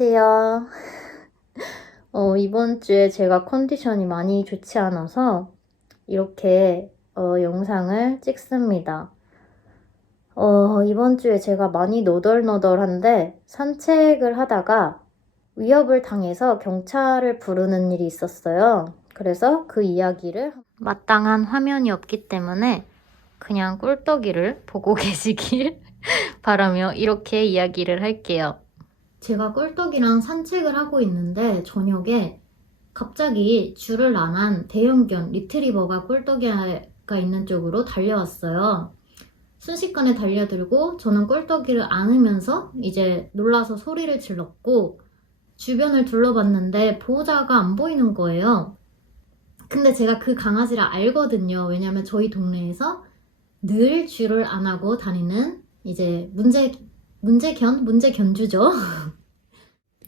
안녕하세요. 이번 주에 제가 컨디션이 많이 좋지 않아서 이렇게 영상을 찍습니다. 이번 주에 제가 많이 너덜너덜한데 산책을 하다가 위협을 당해서 경찰을 부르는 일이 있었어요. 그래서 그 이야기를 마땅한 화면이 없기 때문에 그냥 꿀떡이를 보고 계시길 바라며 이렇게 이야기를 할게요. 제가 꿀떡이랑 산책을 하고 있는데 저녁에 갑자기 줄을 안 한 대형견 리트리버가 꿀떡이가 있는 쪽으로 달려왔어요. 순식간에 달려들고 저는 꿀떡이를 안으면서 이제 놀라서 소리를 질렀고 주변을 둘러봤는데 보호자가 안 보이는 거예요. 근데 제가 그 강아지를 알거든요. 왜냐면 저희 동네에서 늘 줄을 안 하고 다니는 이제 문제견주죠.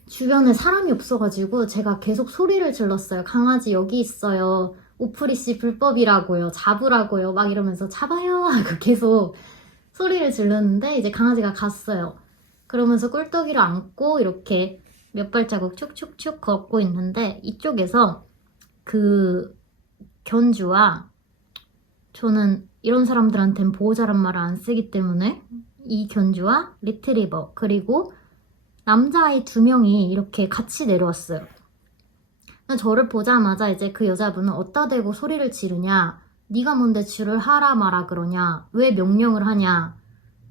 주변에 사람이 없어가지고 제가 계속 소리를 질렀어요. 강아지 여기 있어요. 오프리씨 불법이라고요. 잡으라고요. 막 이러면서 잡아요 하고 계속 소리를 질렀는데 이제 강아지가 갔어요. 그러면서 꿀떡이를 안고 이렇게 몇 발자국 축축축 걷고 있는데 이쪽에서 그 견주와 저는 이런 사람들한텐 보호자란 말을 안 쓰기 때문에 이 견주와 리트리버 그리고 남자아이 2명이 이렇게 같이 내려왔어요. 저를 보자마자 이제 그 여자분은 어디다 대고 소리를 지르냐, 네가 뭔데 줄을 하라 마라 그러냐, 왜 명령을 하냐,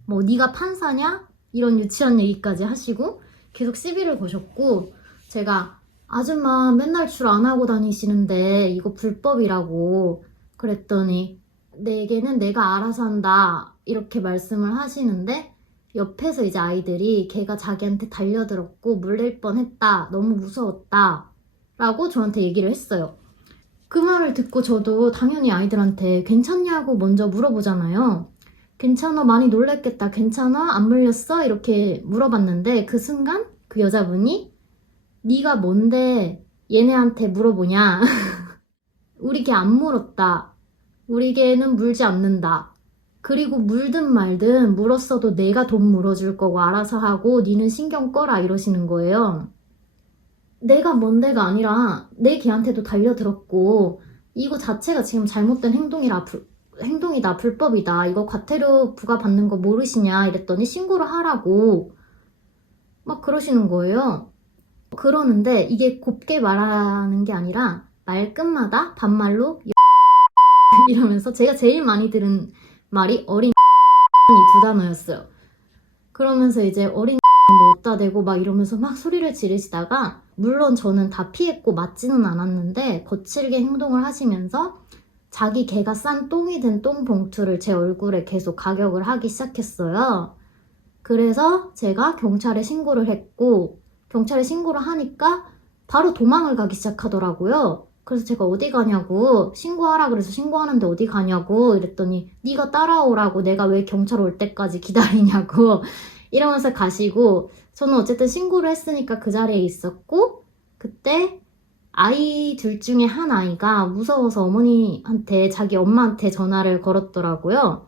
뭐 네가 판사냐, 이런 유치한 얘기까지 하시고 계속 시비를 거셨고 제가 아줌마 맨날 줄 안 하고 다니시는데 이거 불법이라고 그랬더니 내게는 내가 알아서 한다 이렇게 말씀을 하시는데 옆에서 이제 아이들이 걔가 자기한테 달려들었고 물릴 뻔했다, 너무 무서웠다 라고 저한테 얘기를 했어요. 그 말을 듣고 저도 당연히 아이들한테 괜찮냐고 먼저 물어보잖아요. 괜찮아? 많이 놀랬겠다. 괜찮아? 안 물렸어? 이렇게 물어봤는데 그 순간 그 여자분이 네가 뭔데 얘네한테 물어보냐. 우리 개 안 물었다. 우리 개는 물지 않는다. 그리고 물든 말든 물었어도 내가 돈 물어줄 거고 알아서 하고 니는 신경 꺼라 이러시는 거예요. 내가 뭔데가 아니라 내 개한테도 달려들었고 이거 자체가 지금 잘못된 행동이다, 불법이다, 이거 과태료 부과받는 거 모르시냐 이랬더니 신고를 하라고 막 그러시는 거예요. 그러는데 이게 곱게 말하는 게 아니라 말끝마다 반말로 이러면서 제가 제일 많이 들은 말이 어린 이 2단어였어요. 그러면서 이제 어린 뭐 어디다 대고 막 이러면서 막 소리를 지르시다가 물론 저는 다 피했고 맞지는 않았는데 거칠게 행동을 하시면서 자기 개가 싼 똥이 든 똥 봉투를 제 얼굴에 계속 가격을 하기 시작했어요. 그래서 제가 경찰에 신고를 했고 경찰에 신고를 하니까 바로 도망을 가기 시작하더라고요. 그래서 제가 어디 가냐고 신고하라 그래서 신고하는데 어디 가냐고 이랬더니 네가 따라오라고 내가 왜 경찰 올 때까지 기다리냐고 이러면서 가시고 저는 어쨌든 신고를 했으니까 그 자리에 있었고 그때 아이 둘 중에 한 아이가 무서워서 어머니한테 자기 엄마한테 전화를 걸었더라고요.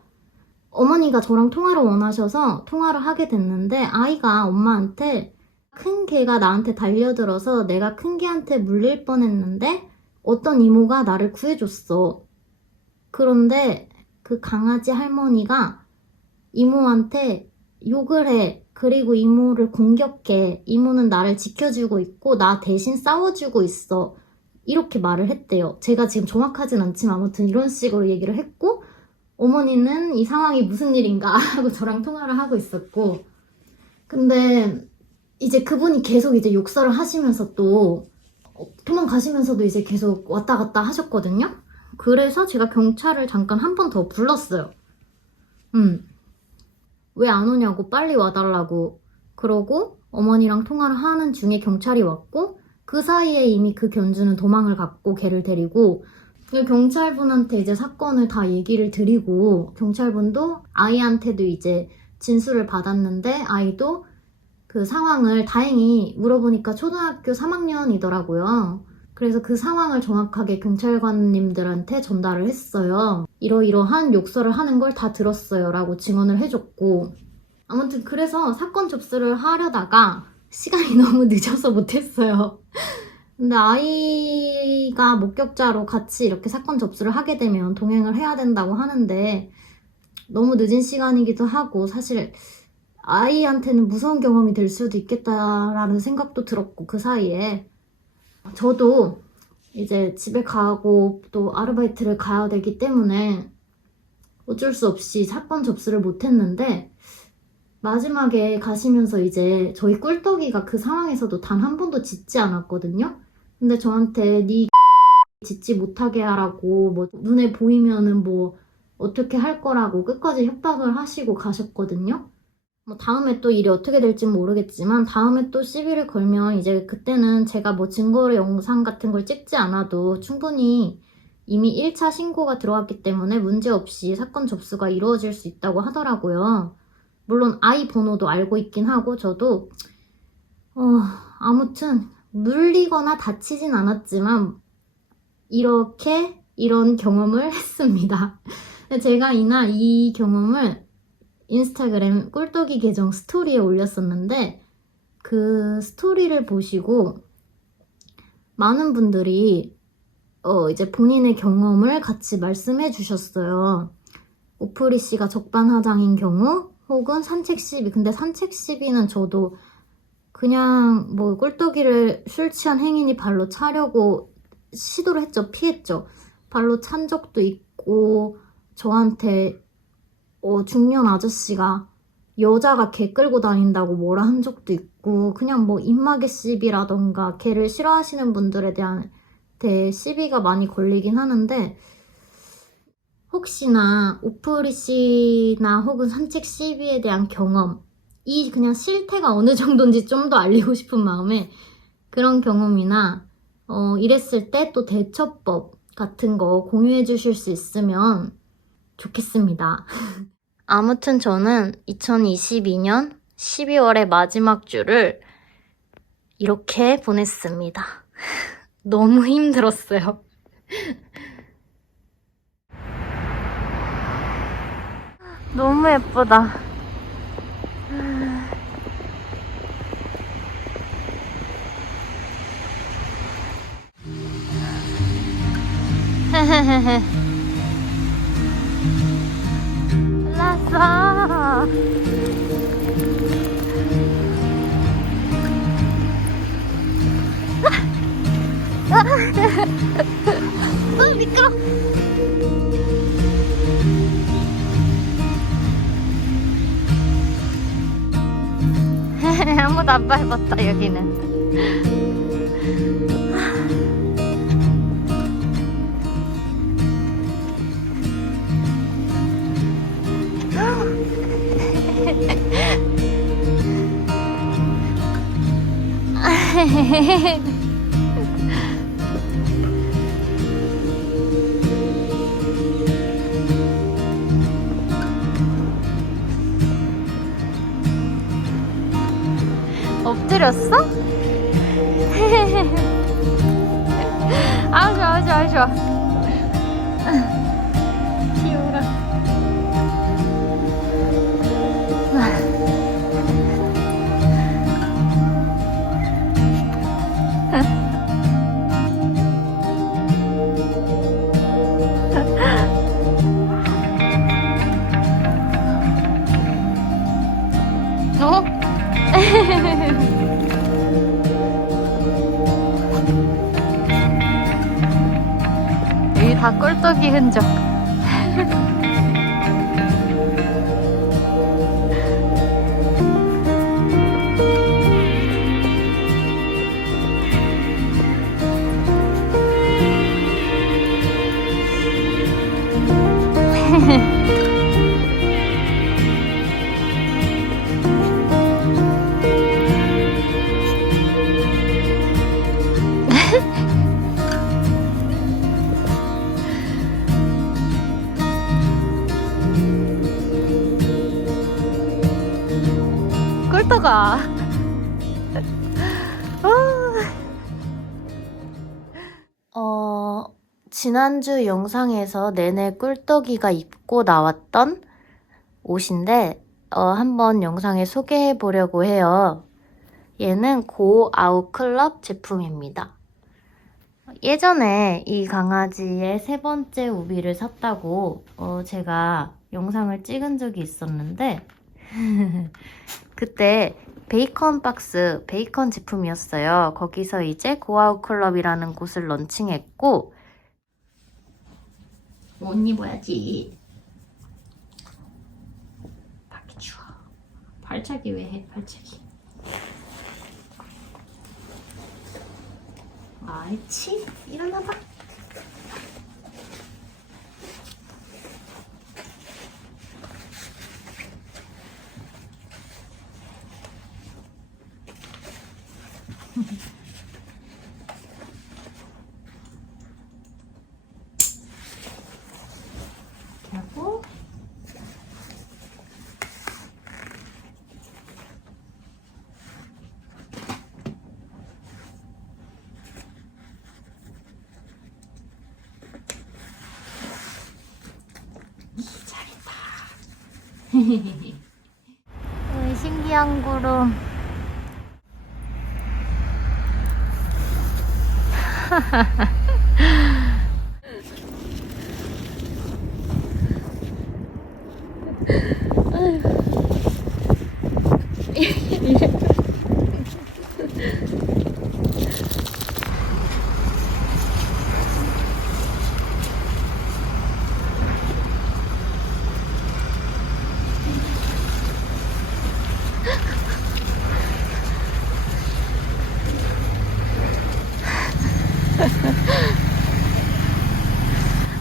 어머니가 저랑 통화를 원하셔서 통화를 하게 됐는데 아이가 엄마한테 큰 개가 나한테 달려들어서 내가 큰 개한테 물릴 뻔했는데 어떤 이모가 나를 구해줬어. 그런데 그 강아지 할머니가 이모한테 욕을 해. 그리고 이모를 공격해. 이모는 나를 지켜주고 있고 나 대신 싸워주고 있어. 이렇게 말을 했대요. 제가 지금 정확하진 않지만 아무튼 이런 식으로 얘기를 했고 어머니는 이 상황이 무슨 일인가 하고 저랑 통화를 하고 있었고 근데 이제 그분이 계속 이제 욕설을 하시면서 또 도망가시면서도 이제 계속 왔다 갔다 하셨거든요. 그래서 제가 경찰을 잠깐 한 번 더 불렀어요. 왜 안 오냐고 빨리 와달라고 그러고 어머니랑 통화를 하는 중에 경찰이 왔고 그 사이에 이미 그 견주는 도망을 갔고 걔를 데리고 경찰분한테 이제 사건을 다 얘기를 드리고 경찰분도 아이한테도 이제 진술을 받았는데 아이도 그 상황을 다행히 물어보니까 초등학교 3학년이더라고요. 그래서 그 상황을 정확하게 경찰관님들한테 전달을 했어요. 이러이러한 욕설을 하는 걸 다 들었어요 라고 증언을 해줬고 아무튼 그래서 사건 접수를 하려다가 시간이 너무 늦어서 못했어요. 근데 아이가 목격자로 같이 이렇게 사건 접수를 하게 되면 동행을 해야 된다고 하는데 너무 늦은 시간이기도 하고 사실 아이한테는 무서운 경험이 될 수도 있겠다라는 생각도 들었고 그 사이에 저도 이제 집에 가고 또 아르바이트를 가야 되기 때문에 어쩔 수 없이 사건 접수를 못했는데 마지막에 가시면서 이제 저희 꿀떡이가 그 상황에서도 단 한 번도 짖지 않았거든요. 근데 저한테 네 짖지 못하게 하라고 뭐 눈에 보이면은 뭐 어떻게 할 거라고 끝까지 협박을 하시고 가셨거든요. 뭐 다음에 또 일이 어떻게 될지 모르겠지만 다음에 또 시비를 걸면 이제 그때는 제가 뭐 증거로 영상 같은 걸 찍지 않아도 충분히 이미 1차 신고가 들어왔기 때문에 문제없이 사건 접수가 이루어질 수 있다고 하더라고요. 물론 아이 번호도 알고 있긴 하고 저도 아무튼 물리거나 다치진 않았지만 이런 경험을 했습니다. 제가 이날 이 경험을 인스타그램 꿀떡이 계정 스토리에 올렸었는데 그 스토리를 보시고 많은 분들이 이제 본인의 경험을 같이 말씀해 주셨어요. 오프리 씨가 적반하장인 경우 혹은 산책 시비. 근데 산책 시비는 저도 그냥 뭐 꿀떡이를 술 취한 행인이 발로 차려고 시도를 했죠. 피했죠. 발로 찬 적도 있고 저한테 중년 아저씨가 여자가 개 끌고 다닌다고 뭐라 한 적도 있고 그냥 뭐 입마개 시비라던가 개를 싫어하시는 분들에 대한 시비가 많이 걸리긴 하는데 혹시나 오프리 씨나 혹은 산책 시비에 대한 경험 이 그냥 실태가 어느 정도인지 좀 더 알리고 싶은 마음에 그런 경험이나 이랬을 때 또 대처법 같은 거 공유해 주실 수 있으면 좋겠습니다. 아무튼 저는 2022년 12월의 마지막 주를 이렇게 보냈습니다. 너무 힘들었어요. 너무 예쁘다. 헤헤헤헤. 올랐어. 미끄러. 아무도 안 밟았다 여기는. 엎드렸어? 아 좋아 좋아 좋아. 귀여워라. 어? 여기 다 꿀떡이 흔적. 꿀떡아. 지난주 영상에서 내내 꿀떡이가 입고 나왔던 옷인데 한번 영상에 소개해 보려고 해요. 얘는 고 아웃 클럽 제품입니다. 예전에 이 강아지의 세 번째 우비를 샀다고 제가 영상을 찍은 적이 있었는데 그때 베이컨 박스, 베이컨 제품이었어요. 거기서 이제 고아웃 클럽이라는 곳을 런칭했고 옷 입어야지. 밖에 추워. 발차기 왜 해? 발차기. 옳지. 일어나봐. 이렇게 하고 잘했다. 신기한 구름.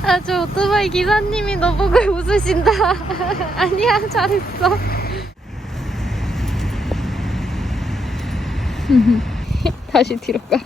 아, 저 오토바이 기사님이 너 보고 웃으신다. 아니야, 잘했어. 다시 뒤로 가.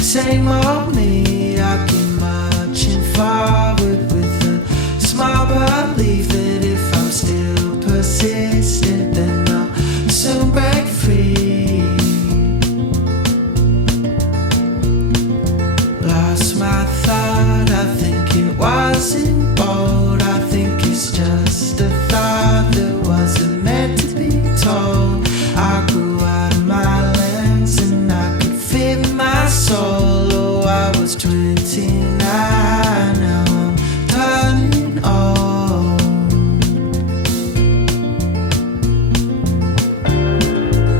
Same old me, I keep marching forward with a small belief that if I'm still persistent, then I'll soon break free. Lost my thought, I think it wasn't bold, I think it's just a thought that wasn't meant to be told. I grew out of my lens and I could fit my soul. Oh, I was 29, now I'm turning old.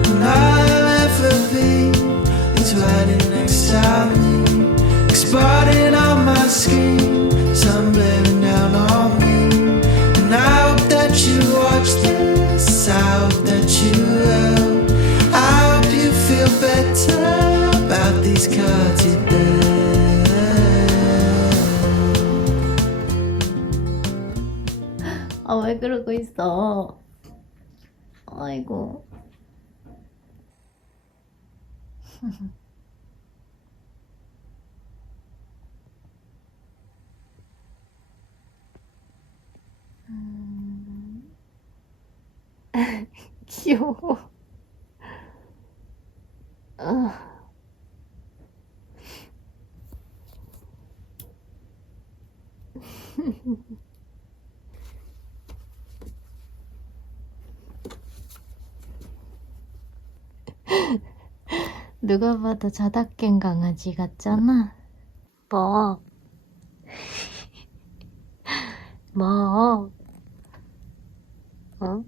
And all I'll ever be is riding next to me, exploding on my screen, sun blaring down on me. And I hope that you watch this, I hope that you will. I hope you feel better about these cards you did. 왜 그러고 있어? 아이고. 귀여워. 아. 누가 봐도 자다 깬 강아지 같잖아. 뭐? 뭐? 어?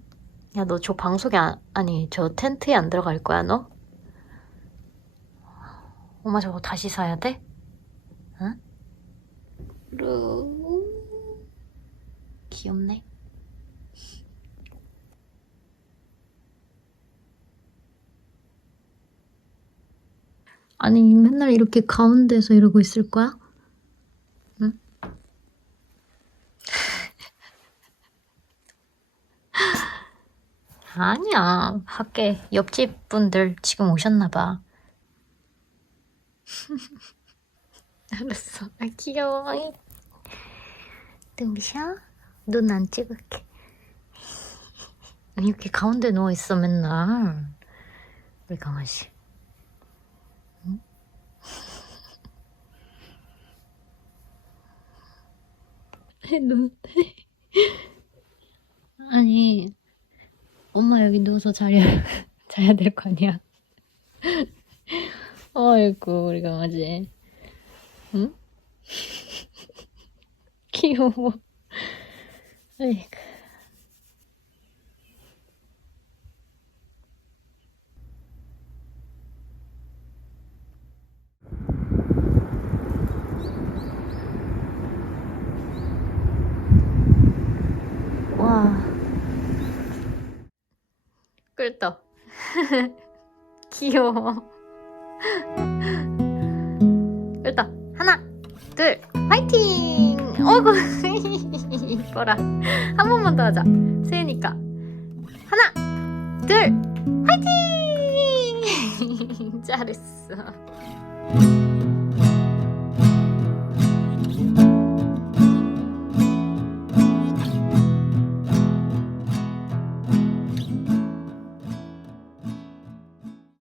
야, 너 저 방석에 아니 저 텐트에 안 들어갈 거야, 너? 엄마 저거 다시 사야 돼? 응? 귀엽네. 아니 맨날 이렇게 가운데서 이러고 있을 거야? 응? 아니야. 밖에 옆집 분들 지금 오셨나 봐. 알았어. 아 귀여워. 눈부셔? 눈 안 찍을게. 아니 이렇게 가운데 누워있어 맨날. 우리 강아지. 응? 눈. 아니 엄마 여기 누워서 자야 될 거 아니야. 아이고 우리 강아지. 응? 귀여워. 아이고. 와. 꿀떡. 귀여워. 꿀떡. 하나, 둘, 화이팅! 어이구. 이뻐라. 한 번만 더 하자. 세니까. 하나, 둘, 화이팅! 잘했어.